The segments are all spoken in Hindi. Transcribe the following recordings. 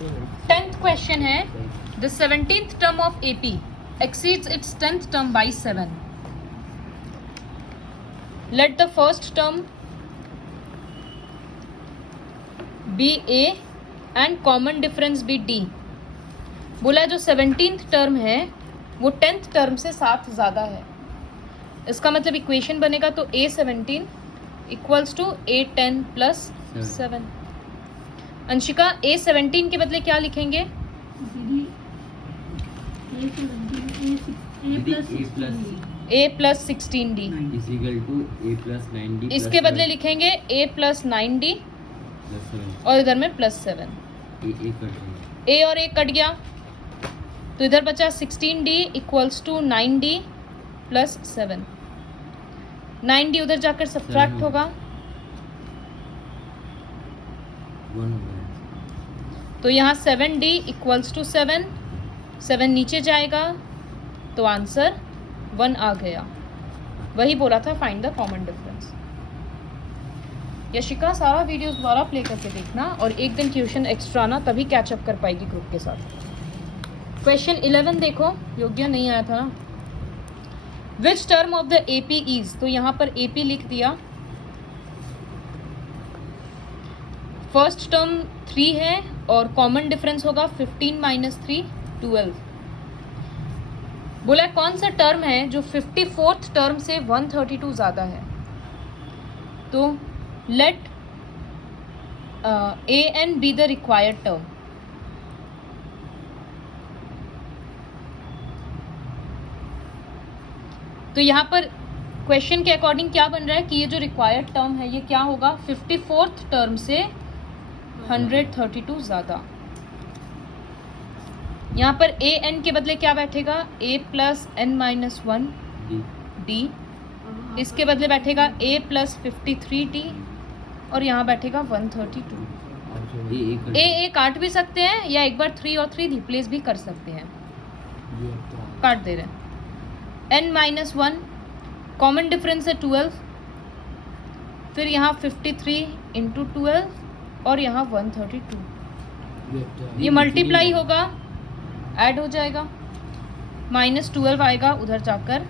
10th question है, the 17th term of AP exceeds its 10th term by 7. Let the first term be A and common difference be D. बोला जो 17th टर्म है वो 10th टर्म से 7 ज़्यादा है. इसका मतलब इक्वेशन बनेगा तो A17 equals to A10 plus 7. Anshika A17 के बदले क्या लिखेंगे? A प्लस 16D इसके बदले लिखेंगे A प्लस 9D और इधर में प्लस 7. A और A कट गया तो इधर बचा 16D equals to 9D plus 7. 9D उधर जाकर सब्ट्रैक्ट होगा तो यहाँ 7D इक्वल्स टू 7. 7 नीचे जाएगा तो आंसर 1 आ गया. वही बोला था find the common difference. Yashika सारा वीडियोस दोबारा प्ले करके देखना और एक दिन ट्यूशन एक्स्ट्रा ना, तभी कैचअप कर पाएगी ग्रुप के साथ. क्वेश्चन 11 देखो, योग्य नहीं आया था ना. Which term of the AP is, तो यहाँ पर AP लिख दिया. फर्स्ट टर्म 3 है और कॉमन डिफरेंस होगा 15 माइनस 3 12. बोला कौन सा टर्म है जो 54th टर्म से 132 ज़्यादा है. तो let AN be the required term. तो यहाँ पर क्वेश्चन के अकॉर्डिंग क्या बन रहा है कि ये जो रिक्वायर्ड टर्म है ये क्या होगा? 54th टर्म से 132 ज़्यादा. यहाँ पर AN के बदले क्या बैठेगा? A plus N minus 1 D. इसके बदले बैठेगा A प्लस 53D और यहाँ बैठेगा 132. A काट भी सकते हैं या एक बार 3 और 3 रिप्लेस भी कर सकते हैं. काट दे रहे हैं. N माइनस 1 कॉमन डिफरेंस है 12. फिर यहाँ 53 इंटू 12 और यहाँ 132. ये मल्टीप्लाई होगा, ऐड हो जाएगा. माइनस 12 आएगा, उधर जाकर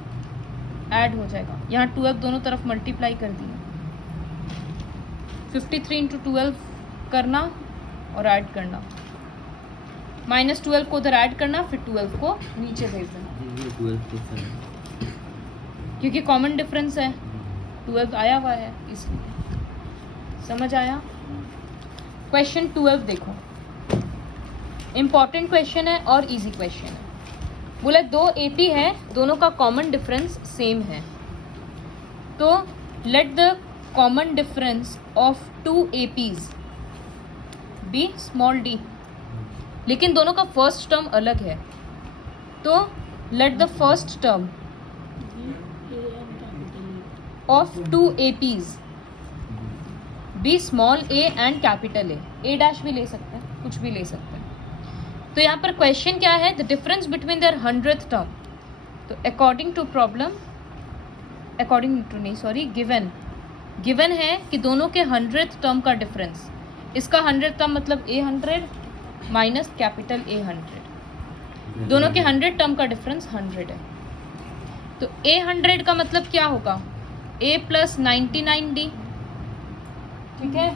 ऐड हो जाएगा. यहाँ 12 दोनों तरफ मल्टीप्लाई कर दिए. 53 इंटू 12 करना और ऐड करना. माइनस 12 को उधर ऐड करना, फिर 12 को नीचे भेज देना क्योंकि कॉमन डिफरेंस है. 12 आया हुआ है इसलिए. समझ आया? क्वेश्चन 12 देखो, इम्पॉर्टेंट क्वेश्चन है और इजी क्वेश्चन है. बोले 2 AP है, दोनों का कॉमन डिफरेंस सेम है. तो let the common difference of 2 APs be small d. लेकिन दोनों का फर्स्ट टर्म अलग है. तो let the first term of 2 APs be small a and capital A dash भी ले सकते हैं, कुछ भी ले सकते हैं. तो यहाँ पर क्वेश्चन क्या है? The difference between their 100th term. तो according to problem, according to नहीं सॉरी, गिवन है कि दोनों के 100th टर्म का डिफरेंस, इसका 100th टर्म मतलब A100 माइनस कैपिटल A100. दोनों के 100 टर्म का डिफरेंस 100 है. तो A100 का मतलब क्या होगा? A प्लस 99D, ठीक है,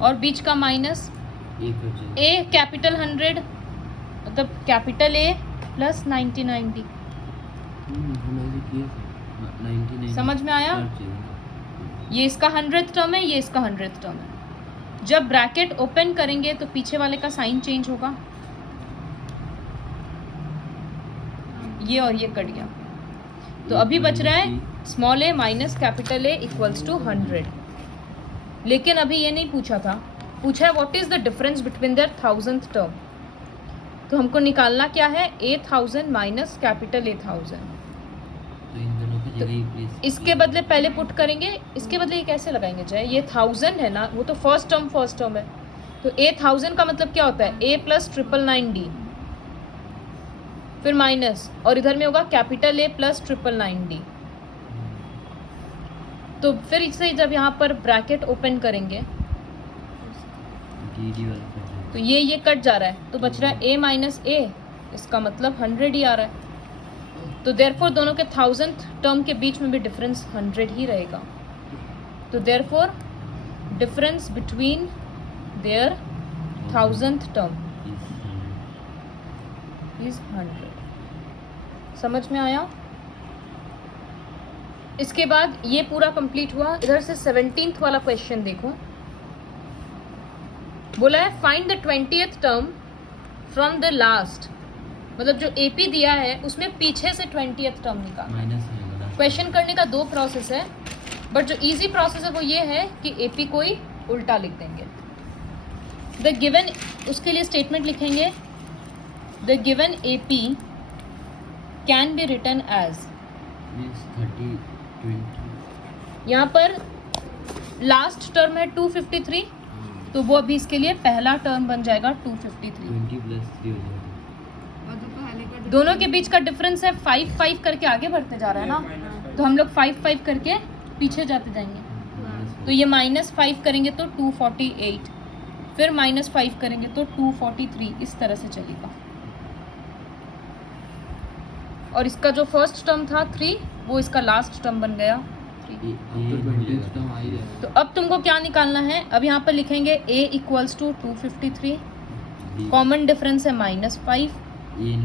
और बीच का माइनस A कैपिटल 100 मतलब कैपिटल A प्लस 99D. समझ में आया? ये इसका 100th टर्म है, ये इसका 100th टर्म है. जब ब्रैकेट ओपन करेंगे तो पीछे वाले का साइन चेंज होगा. ये और ये कट गया. तो अभी बच रहा है small a minus capital A equals to 100. लेकिन अभी ये नहीं पूछा था, पूछा है what is the difference between their 1000th term. तो हमको निकालना क्या है? A1000 minus capital A1000. तो इसके बदले पहले पुट करेंगे. इसके बदले ये कैसे लगाएंगे? जय, ये 1000 है ना, वो तो फर्स्ट टर्म है. तो A1000 का मतलब क्या होता है? A प्लस 999D फिर माइनस और इधर में होगा कैपिटल A प्लस 999D. तो फिर इससे जब यहाँ पर ब्रैकेट ओपन करेंगे तो ये कट जा रहा है, तो बच रहा है a माइनस a, इसका मतलब 100 ही आ रहा है। तो देयरफॉर दोनों के 1000th टर्म के बीच में भी डिफरेंस 100 ही रहेगा। तो therefore difference between their 1000th term is 100। समझ में आया? इसके बाद ये पूरा कंप्लीट हुआ। इधर से 17th वाला क्वेश्चन देखो, बोला है find the 20th term from the last, मतलब जो एपी दिया है उसमें पीछे से 20th टर्म निकालना। क्वेश्चन करने का 2 प्रोसेस है, बट जो इजी प्रोसेस है वो ये है कि एपी को ही उल्टा लिख देंगे। द गिवन, उसके लिए स्टेटमेंट लिखेंगे the given AP can be written as, 30, यहाँ पर लास्ट टर्म है 253, तो वो अभी इसके लिए पहला टर्म बन जाएगा 253। 20 + 3 हो जाएगा। दोनों के बीच का डिफरेंस है 5 करके आगे बढ़ते जा रहा है ना, तो हम लोग 5 करके पीछे जाते जाएंगे। तो ये -5 करेंगे तो 248, फिर -5 करेंगे तो 243, इस तरह से चलेगा। और इसका जो फर्स्ट टर्म था 3, वो इसका लास्ट टर्म बन गया 3। तो अब तुमको क्या निकालना है? अब यहाँ पर लिखेंगे a = 253, कॉमन डिफरेंस है -5,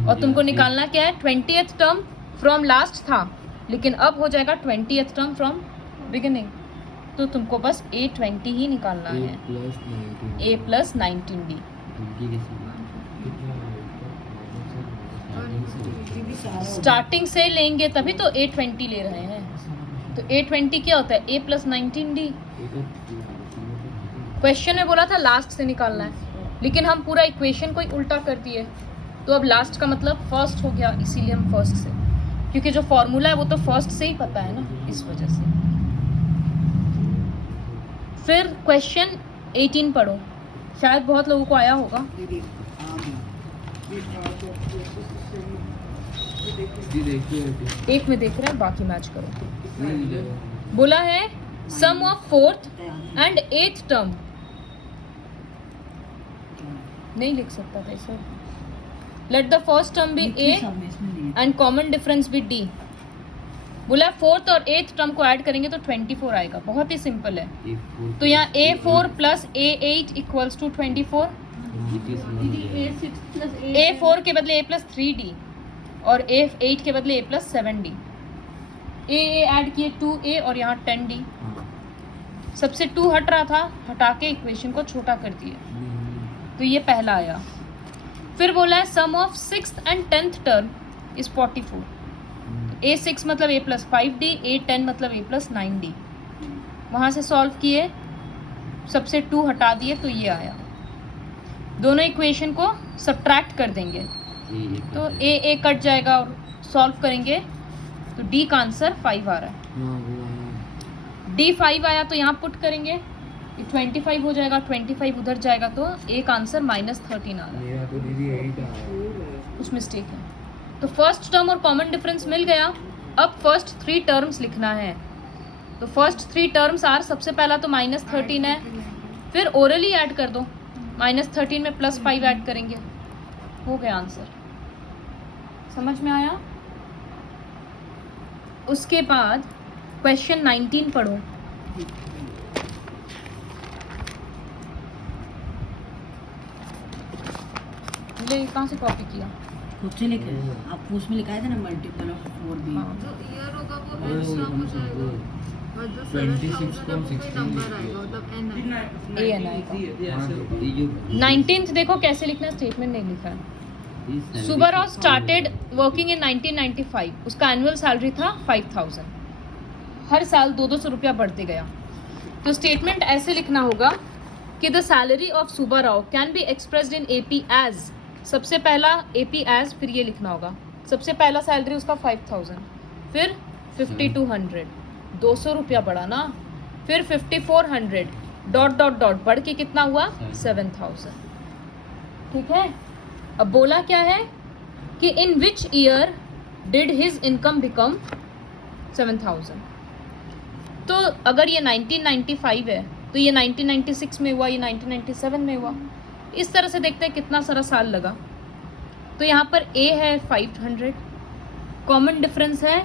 और तुमको निकालना क्या है? 20th टर्म फ्रॉम लास्ट था, लेकिन अब हो जाएगा 20th टर्म फ्रॉम बिगिनिंग। तो तुमको बस a20 ही निकालना है, a + 19d। स्टार्टिंग से लेंगे तभी तो a20 ले रहे हैं। तो a20 क्या होता है? a + 19d। क्वेश्चन में बोला था लास्ट से निकालना है, लेकिन हम पूरा इक्वेशन को ही उल्टा कर दिए, तो अब लास्ट का मतलब फर्स्ट हो गया, इसीलिए हम फर्स्ट से, क्योंकि जो फॉर्मूला है वो तो फर्स्ट से ही पता है ना, इस वजह से। फिर क्वेश्चन 18 पढ़ो, शायद बहुत लोगों को आया होगा। एक में देख रहे हैं, बाकी मैच करो। बोला है sum of 4th and 8th term, नहीं लिख सकता था इसे। Let the first term be a and common difference be d। बोला 4th और 8th टर्म को ऐड करेंगे तो 24 आएगा। बहुत ही सिंपल है। तो यहाँ a4 + a8 = 24, a4 के बदले a + 3d और a8 के बदले a + 7d। a ऐड किए 2a और यहाँ 10d। सबसे 2 हट रहा था, हटा के इक्वेशन को छोटा कर दिए, तो ये पहला आया। फिर बोला है sum of 6th and 10th term is 44। a6 मतलब a + 5d, a10 मतलब a + 9d। वहाँ से सॉल्व किए, सबसे 2 हटा दिए, तो ये आया। दोनों इक्वेशन को सब्ट्रैक्ट कर देंगे, तो a कट जाएगा और सॉल्व करेंगे तो d का आंसर 5 आ रहा है। d 5 आया तो यहाँ पुट करेंगे, 25 हो जाएगा, 25 उधर जाएगा, तो a का आंसर -13 आ रहा है। कुछ मिस्टेक है। तो फर्स्ट टर्म और कॉमन डिफरेंस मिल गया। अब फर्स्ट 3 टर्म्स लिखना है। तो फर्स्ट 3 टर्म्स आर, सबसे पहला तो -13 है, फिर ओरली ऐड कर दो, -13 में +5 ऐड करेंगे, हो गया आंसर। समझ में आया? उसके बाद क्वेश्चन 19 पढ़ो। ये कहाँ से कॉपी किया? खुद से लिखे आप, उसमें लिखा है ना मल्टीपल ऑफ 4b। जो ईयर होगा वो एक्स्ट्रा हो जाएगा, और जो 26 को 16 नंबर आएगा, मतलब n आएगा। 19th देखो कैसे लिखना, स्टेटमेंट नहीं लिखा है। Subbarao started working in 1995। उसका एनुअल सैलरी था 5000। हर साल 200 रुपया बढ़ते गया। तो स्टेटमेंट ऐसे लिखना होगा कि the salary of Subbarao can be expressed in AP as, सबसे पहला AP एज, फिर ये लिखना होगा सबसे पहला सैलरी उसका 5000, फिर 5200, 200 रुपया बढ़ा ना, फिर 5400 ... बढ़ के कितना हुआ? 7000। ठीक है। अब बोला क्या है कि in which year did his income become 7000। तो अगर ये 1995 है तो ये 1996 में हुआ, ये 1997 में हुआ। इस तरह से देखते हैं कितना सारा साल लगा। तो यहाँ पर ए है 500, कॉमन डिफरेंस है,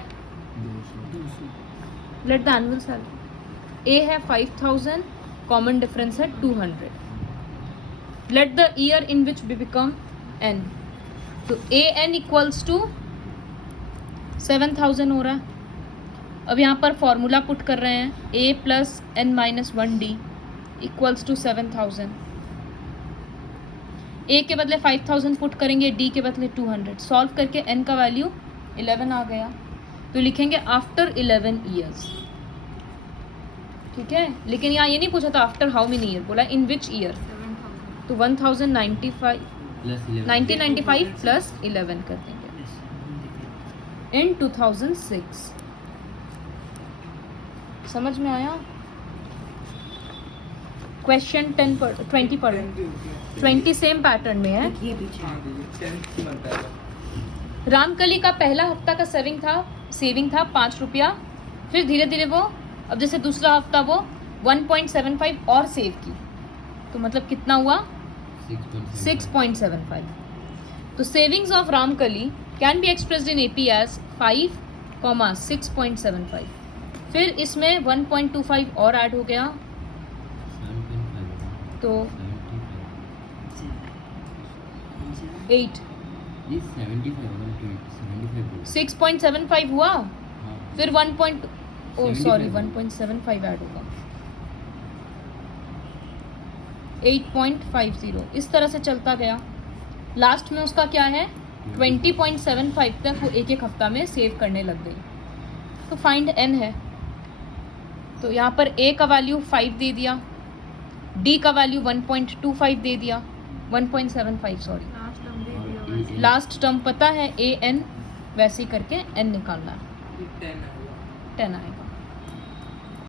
let the annual salary. A है 5000, कॉमन डिफरेंस है 200। Let the year in which we become n. तो ए एन इक्वल्स टू 7000 हो रहा है। अब यहाँ पर फॉर्मूला पुट कर रहे हैं, a plus n minus 1d equals to 7000। a के बदले 5000 पुट करेंगे, d के बदले 200। सॉल्व करके n का वैल्यू 11 आ गया। तो लिखेंगे आफ्टर 11 ईयर्स। ठीक है, लेकिन यहाँ ये नहीं पूछा था आफ्टर हाउ मेनी ईयर, बोला इन विच ईयर। 7000 तो 1995 प्लस 11 कर देंगे इन 2006। समझ में आया? क्वेश्चन 20 पढ़ो। 20 सेम पैटर्न में है। देखिए पीछे रामकली का पहला हफ्ता का सेविंग था 5 रुपया। फिर धीरे धीरे वो, अब जैसे दूसरा हफ्ता वो 1.75 और सेव की, तो मतलब कितना हुआ 6.75। तो savings of Ramkali can be expressed in AP as 5,6.75। फिर इसमें 1.25 और ऐड हो गया, तो 8 6.75 हुआ। फिर 1.75 ऐड होगा, 8.50। इस तरह से चलता गया। लास्ट में उसका क्या है 20.75 तक वो एक एक हफ्ता में सेव करने लग गई। तो फाइंड एन है। तो यहाँ पर a का वैल्यू 5 दे दिया, d का वैल्यू 1.25 दे दिया, 1.75 सॉरी। लास्ट टर्म दे दिया वैसे। लास्ट टर्म पता है a n, वैसे ही करके n निकालना है, 10 आएगा।